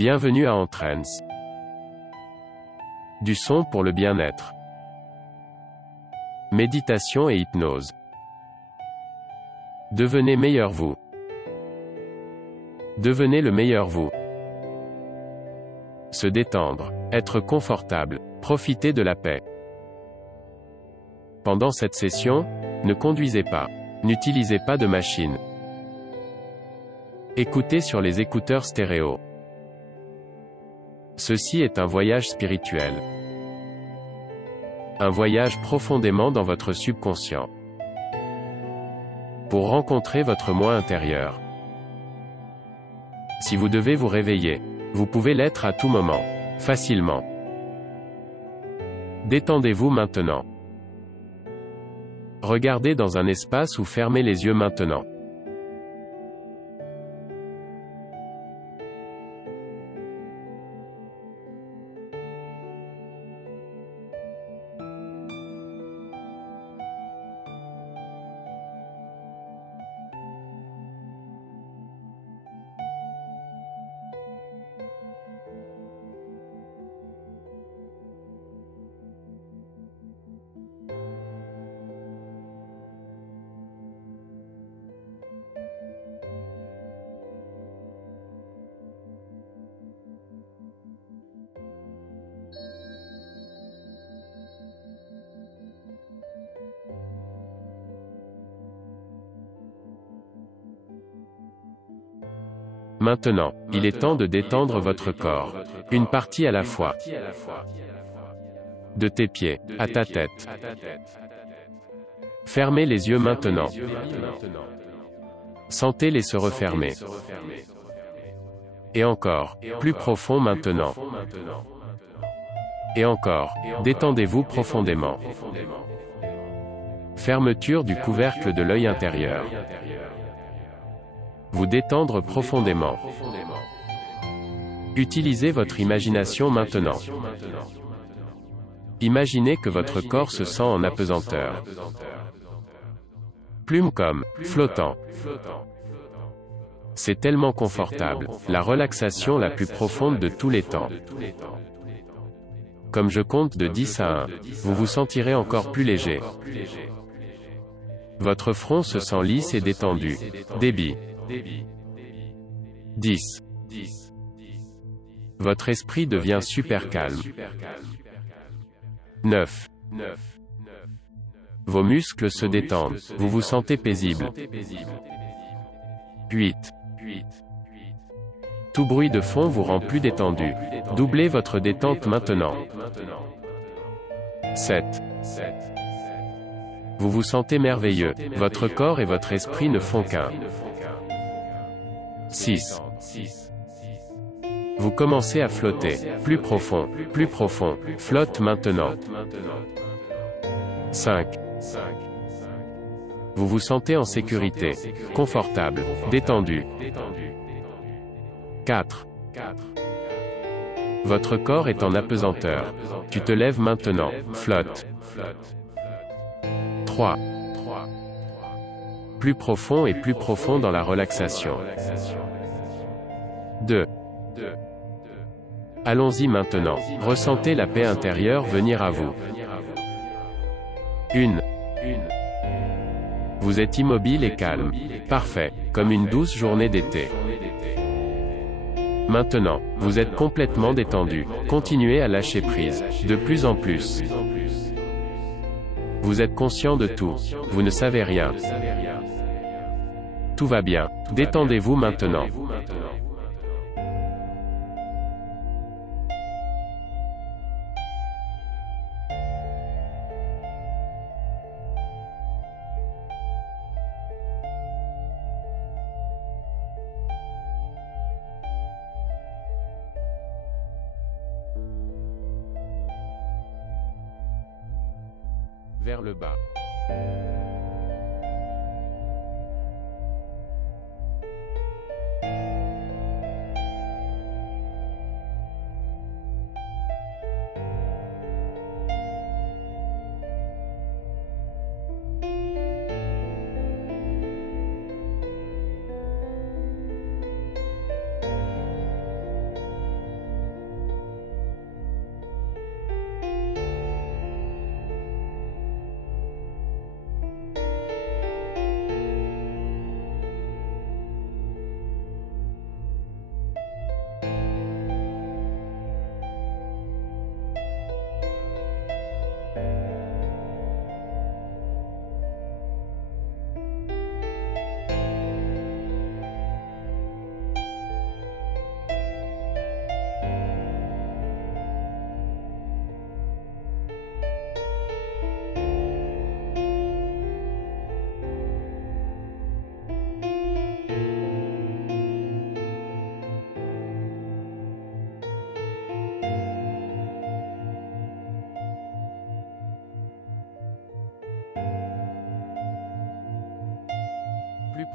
Bienvenue à Entrance. Du son pour le bien-être. Méditation et hypnose. Devenez meilleur vous. Devenez le meilleur vous. Se détendre, être confortable, profiter de la paix. Pendant cette session, ne conduisez pas. N'utilisez pas de machine. Écoutez sur les écouteurs stéréo. Ceci est un voyage spirituel. Un voyage profondément dans votre subconscient. Pour rencontrer votre moi intérieur. Si vous devez vous réveiller, vous pouvez l'être à tout moment, facilement. Détendez-vous maintenant. Regardez dans un espace ou fermez les yeux maintenant. Maintenant, il est temps de détendre votre corps. Une partie à la fois. De tes pieds, à ta tête. Fermez les yeux maintenant. Sentez-les se refermer. Et encore, plus profond maintenant. Et encore, détendez-vous profondément. Fermeture du couvercle de l'œil intérieur. Vous détendre profondément. Utilisez votre imagination maintenant. Imaginez que votre corps se sent en apesanteur. Plume comme, flottant. C'est tellement confortable, la relaxation la plus profonde de tous les temps. Comme je compte de 10 à 1, vous vous sentirez encore plus léger. Votre front se sent lisse et détendu. Débit. 10. Votre esprit devient super calme. 9. Vos muscles se détendent, vous vous sentez paisible. 8. Tout bruit de fond vous rend plus détendu. Doublez votre détente maintenant. 7. Vous vous sentez merveilleux, votre corps et votre esprit ne font qu'un. 6. Vous commencez à flotter, plus profond, flotte maintenant. 5. Vous vous sentez en sécurité, confortable, détendu. 4. Votre corps est en apesanteur. Tu te lèves maintenant, flotte. 3. Plus profond et plus profond dans la relaxation. 2. Allons-y maintenant. Ressentez la paix intérieure venir à vous. 1. Vous êtes immobile et calme. Parfait, comme une douce journée d'été. Maintenant, vous êtes complètement détendu. Continuez à lâcher prise, de plus en plus. Vous êtes conscient de tout. Vous ne savez rien. Tout va bien. Détendez-vous maintenant. Vers le bas.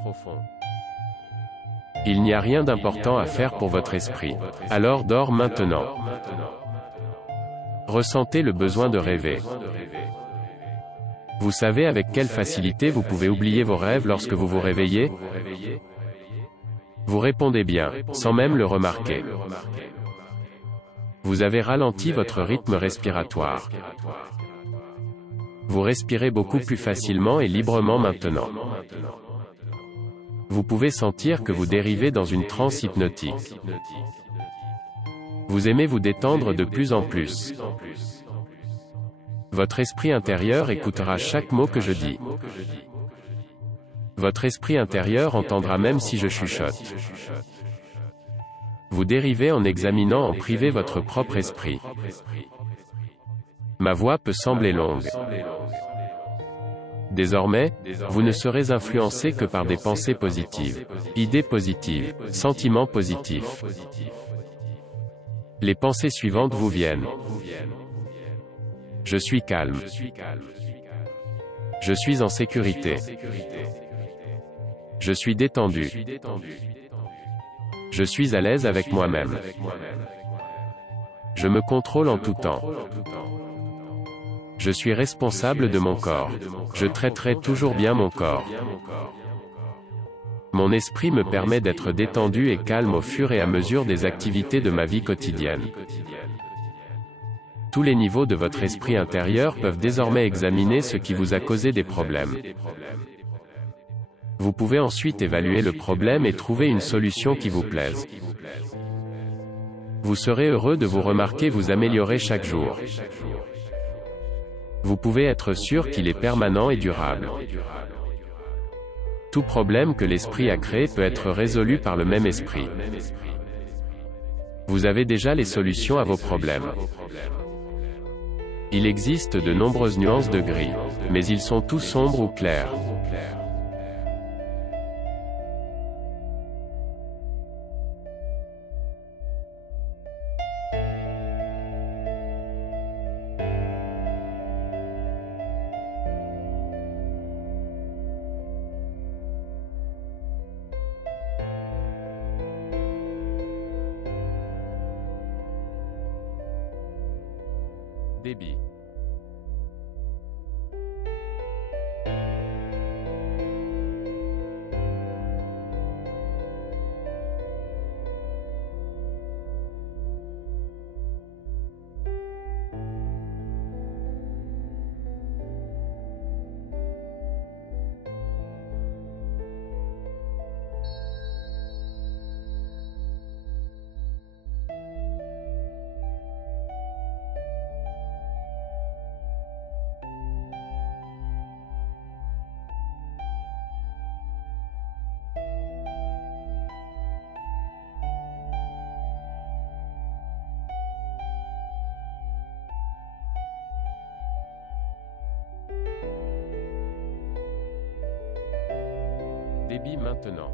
profond. Il n'y a rien d'important à faire pour votre esprit. Alors dors maintenant. Ressentez le besoin de rêver. Vous savez avec quelle facilité vous pouvez oublier vos rêves lorsque vous vous réveillez? Vous répondez bien, sans même le remarquer. Vous avez ralenti votre rythme respiratoire. Vous respirez beaucoup plus facilement et librement maintenant. Vous pouvez sentir que vous dérivez dans une transe hypnotique. Vous aimez vous détendre de plus en plus. Votre esprit intérieur écoutera chaque mot que je dis. Votre esprit intérieur entendra même si je chuchote. Vous dérivez en examinant en privé votre propre esprit. Ma voix peut sembler longue. Désormais, vous ne serez influencé que par des pensées positives, idées positives, sentiments positifs. Les pensées suivantes vous viennent. Je suis calme. Je suis en sécurité. Je suis détendu. Je suis à l'aise avec moi-même. Je me contrôle en tout temps. Je suis responsable de mon corps. Je traiterai toujours bien mon corps. Mon esprit me permet d'être détendu et calme au fur et à mesure des activités de ma vie quotidienne. Tous les niveaux de votre esprit intérieur peuvent désormais examiner ce qui vous a causé des problèmes. Vous pouvez ensuite évaluer le problème et trouver une solution qui vous plaise. Vous serez heureux de vous remarquer vous améliorer chaque jour. Vous pouvez être sûr qu'il est permanent et durable. Tout problème que l'esprit a créé peut être résolu par le même esprit. Vous avez déjà les solutions à vos problèmes. Il existe de nombreuses nuances de gris, mais ils sont tous sombres ou clairs. Débit. Débit maintenant.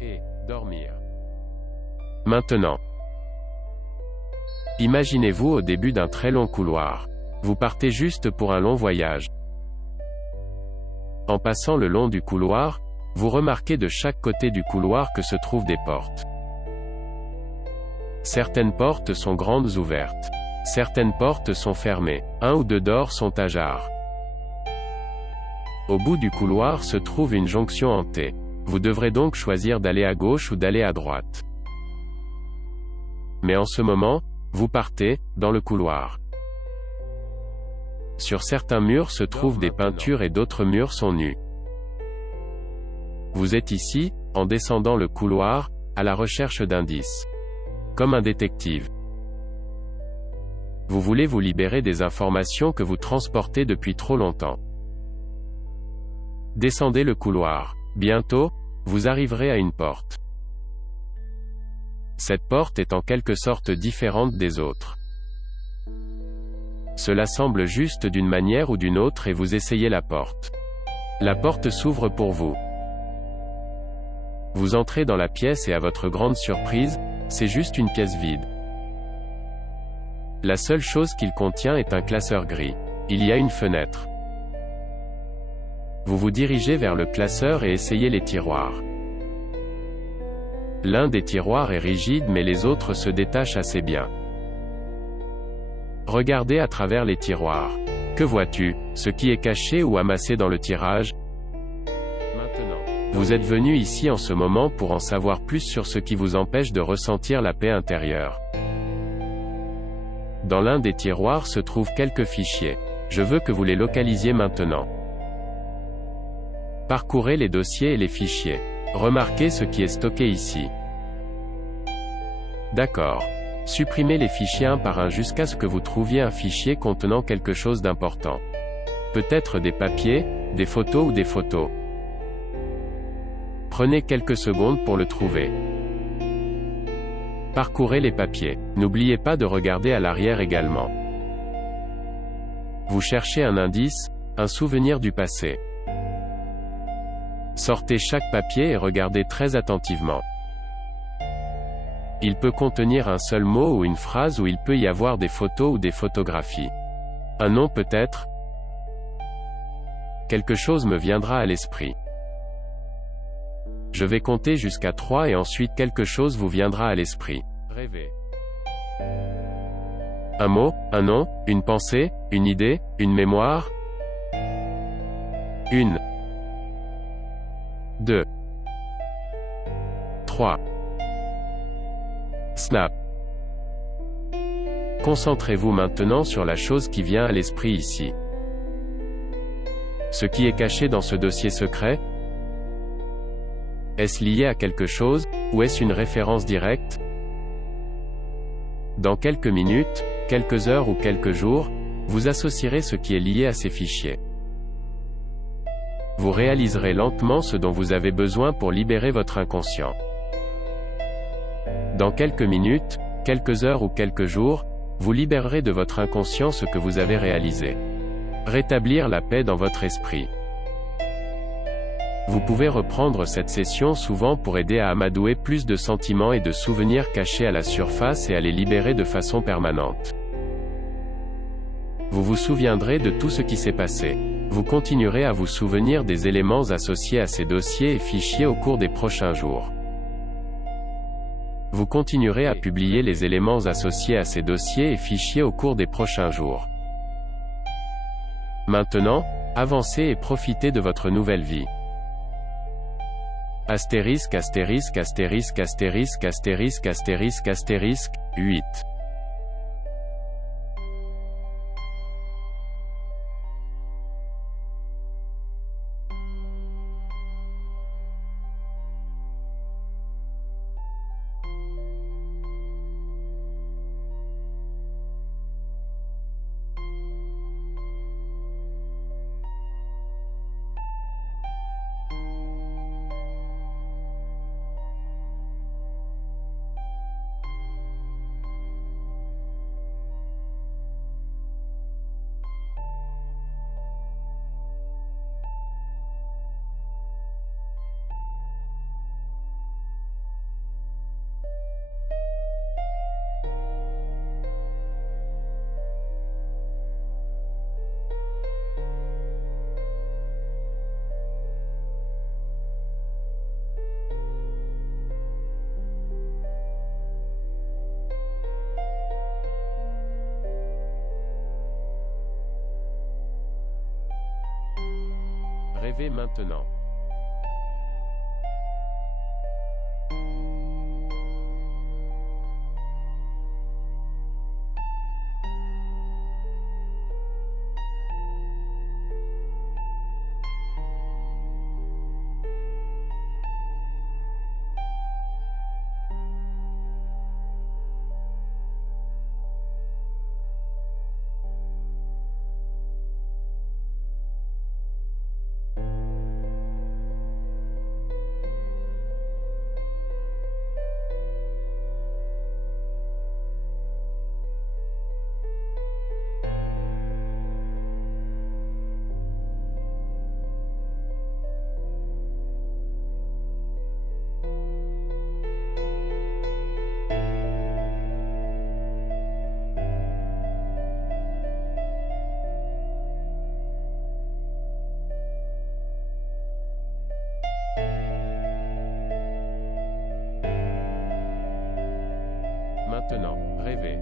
et dormir. Maintenant, imaginez-vous au début d'un très long couloir. Vous partez juste pour un long voyage. En passant le long du couloir, vous remarquez de chaque côté du couloir que se trouvent des portes. Certaines portes sont grandes ouvertes. Certaines portes sont fermées. Un ou deux doors sont à jarre. Au bout du couloir se trouve une jonction en T. Vous devrez donc choisir d'aller à gauche ou d'aller à droite. Mais en ce moment, vous partez, dans le couloir. Sur certains murs se trouvent des peintures et d'autres murs sont nus. Vous êtes ici, en descendant le couloir, à la recherche d'indices. Comme un détective. Vous voulez vous libérer des informations que vous transportez depuis trop longtemps. Descendez le couloir. Bientôt, vous arriverez à une porte. Cette porte est en quelque sorte différente des autres. Cela semble juste d'une manière ou d'une autre et vous essayez la porte. La porte s'ouvre pour vous. Vous entrez dans la pièce et à votre grande surprise, c'est juste une pièce vide. La seule chose qu'il contient est un classeur gris. Il y a une fenêtre. Vous vous dirigez vers le classeur et essayez les tiroirs. L'un des tiroirs est rigide mais les autres se détachent assez bien. Regardez à travers les tiroirs. Que vois-tu? Ce qui est caché ou amassé dans le tirage? Maintenant, vous êtes venu ici en ce moment pour en savoir plus sur ce qui vous empêche de ressentir la paix intérieure. Dans l'un des tiroirs se trouvent quelques fichiers. Je veux que vous les localisiez maintenant. Parcourez les dossiers et les fichiers. Remarquez ce qui est stocké ici. D'accord. Supprimez les fichiers un par un jusqu'à ce que vous trouviez un fichier contenant quelque chose d'important. Peut-être des papiers, des photos ou des photos. Prenez quelques secondes pour le trouver. Parcourez les papiers. N'oubliez pas de regarder à l'arrière également. Vous cherchez un indice, un souvenir du passé. Sortez chaque papier et regardez très attentivement. Il peut contenir un seul mot ou une phrase ou il peut y avoir des photos ou des photographies. Un nom peut-être. Quelque chose me viendra à l'esprit. Je vais compter jusqu'à 3 et ensuite quelque chose vous viendra à l'esprit. Rêvez. Un mot, un nom, une pensée, une idée, une mémoire. 1, 2, 3. Snap. Concentrez-vous maintenant sur la chose qui vient à l'esprit ici. Ce qui est caché dans ce dossier secret? Est-ce lié à quelque chose, ou est-ce une référence directe? Dans quelques minutes, quelques heures ou quelques jours, vous associerez ce qui est lié à ces fichiers. Vous réaliserez lentement ce dont vous avez besoin pour libérer votre inconscient. Dans quelques minutes, quelques heures ou quelques jours, vous libérerez de votre inconscient ce que vous avez réalisé. Rétablir la paix dans votre esprit. Vous pouvez reprendre cette session souvent pour aider à amadouer plus de sentiments et de souvenirs cachés à la surface et à les libérer de façon permanente. Vous vous souviendrez de tout ce qui s'est passé. Vous continuerez à vous souvenir des éléments associés à ces dossiers et fichiers au cours des prochains jours. Vous continuerez à publier les éléments associés à ces dossiers et fichiers au cours des prochains jours. Maintenant, avancez et profitez de votre nouvelle vie. Astérisque astérisque astérisque astérisque astérisque astérisque astérisque 8. Rêvez maintenant. Maintenant, rêvez.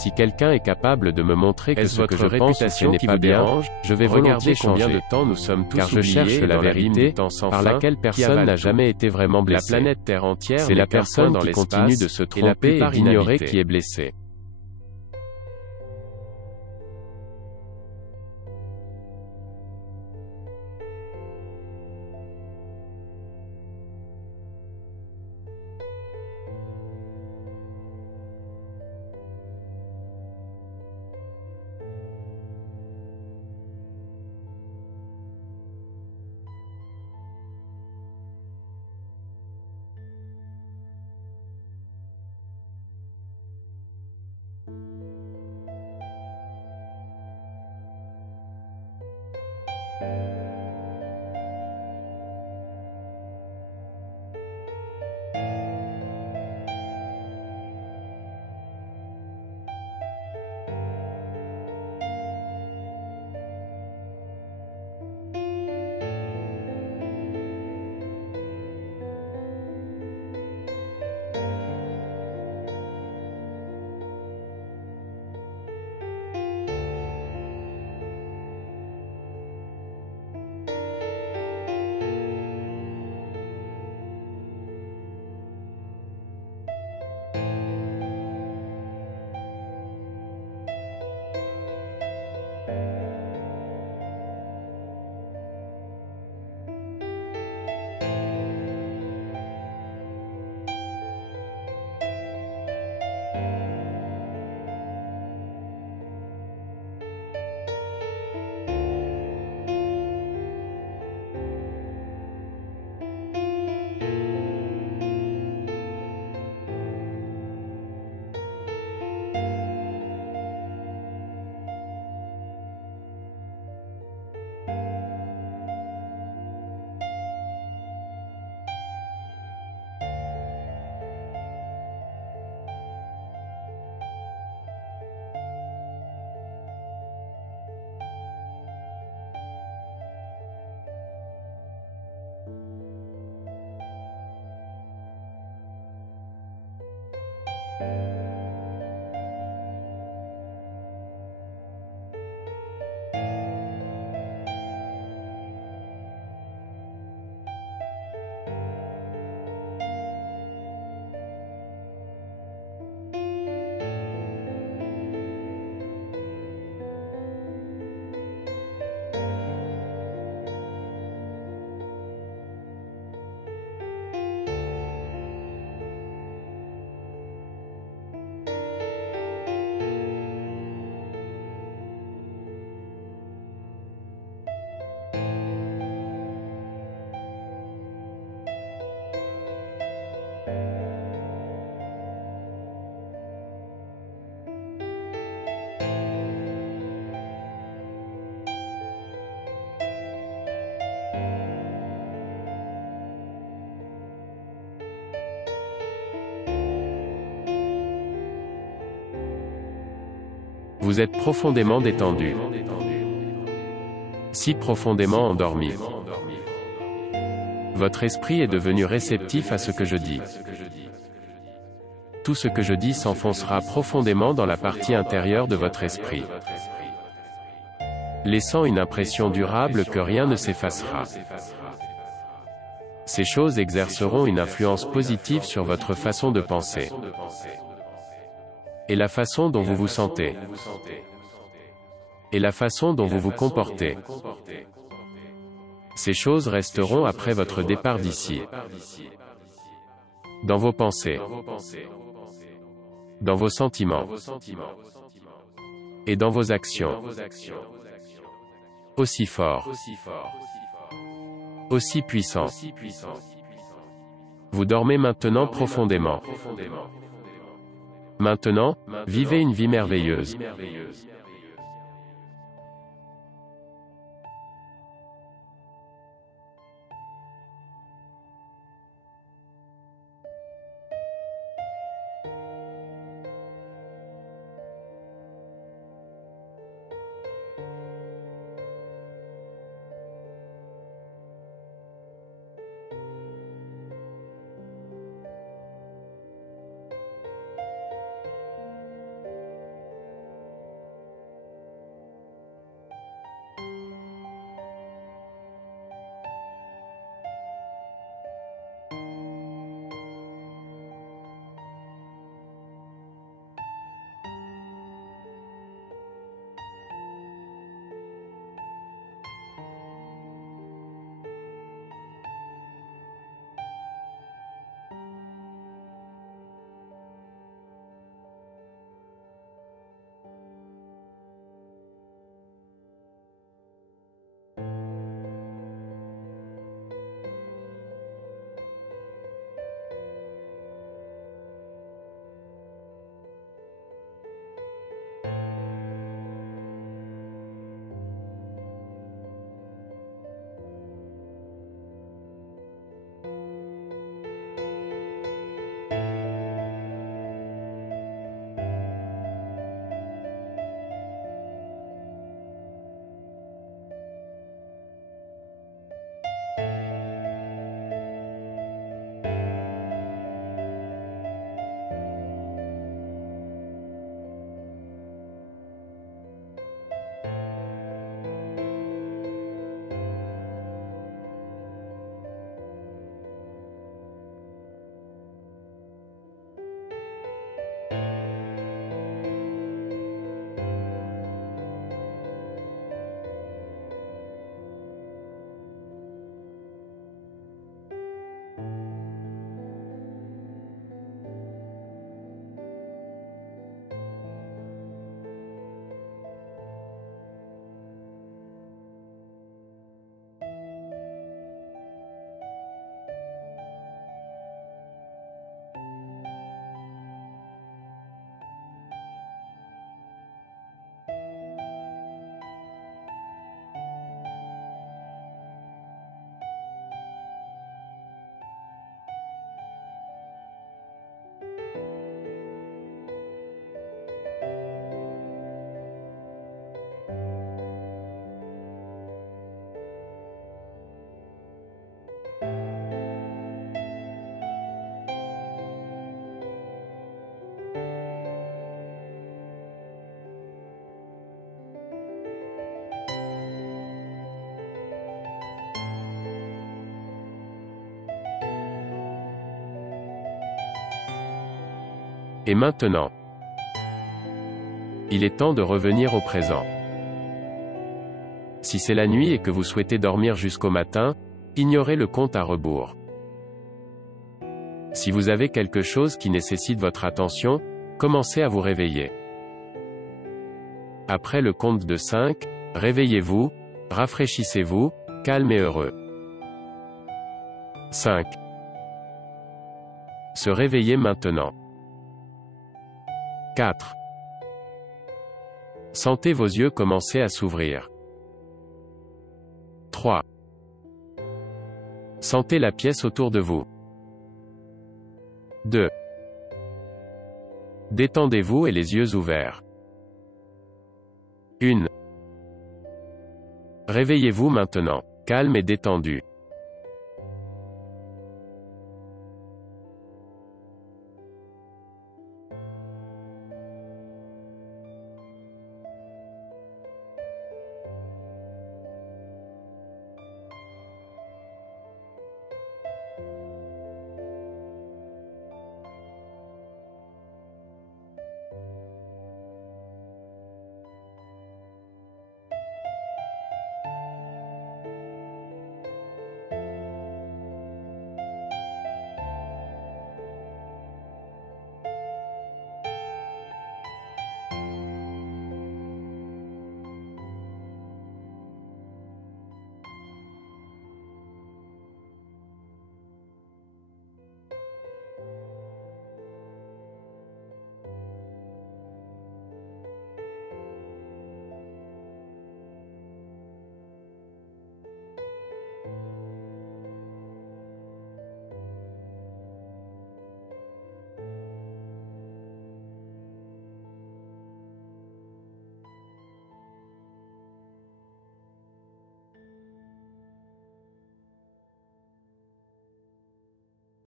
Si quelqu'un est capable de me montrer que ce que je pense ou fais n'est pas bien, je vais regarder combien de temps nous sommes tous car je cherche la vérité, par laquelle personne n'a jamais été vraiment blessé. La planète Terre entière, c'est la personne qui continue de se tromper et d'ignorer qui est blessé. Vous êtes profondément détendu. Si profondément endormi. Votre esprit est devenu réceptif à ce que je dis. Tout ce que je dis s'enfoncera profondément dans la partie intérieure de votre esprit, laissant une impression durable que rien ne s'effacera. Ces choses exerceront une influence positive sur votre façon de penser et la façon dont vous vous sentez et la façon dont vous vous comportez. Ces choses resteront après votre départ d'ici, dans vos pensées, dans vos sentiments et dans vos actions, aussi forts, aussi puissants. Vous dormez maintenant profondément. Maintenant, vivez une vie merveilleuse. Et maintenant, il est temps de revenir au présent. Si c'est la nuit et que vous souhaitez dormir jusqu'au matin, ignorez le compte à rebours. Si vous avez quelque chose qui nécessite votre attention, commencez à vous réveiller. Après le compte de 5, réveillez-vous, rafraîchissez-vous, calme et heureux. 5. Se réveiller maintenant. 4. Sentez vos yeux commencer à s'ouvrir. 3. Sentez la pièce autour de vous. 2. Détendez-vous et les yeux ouverts. 1. Réveillez-vous maintenant, calme et détendu.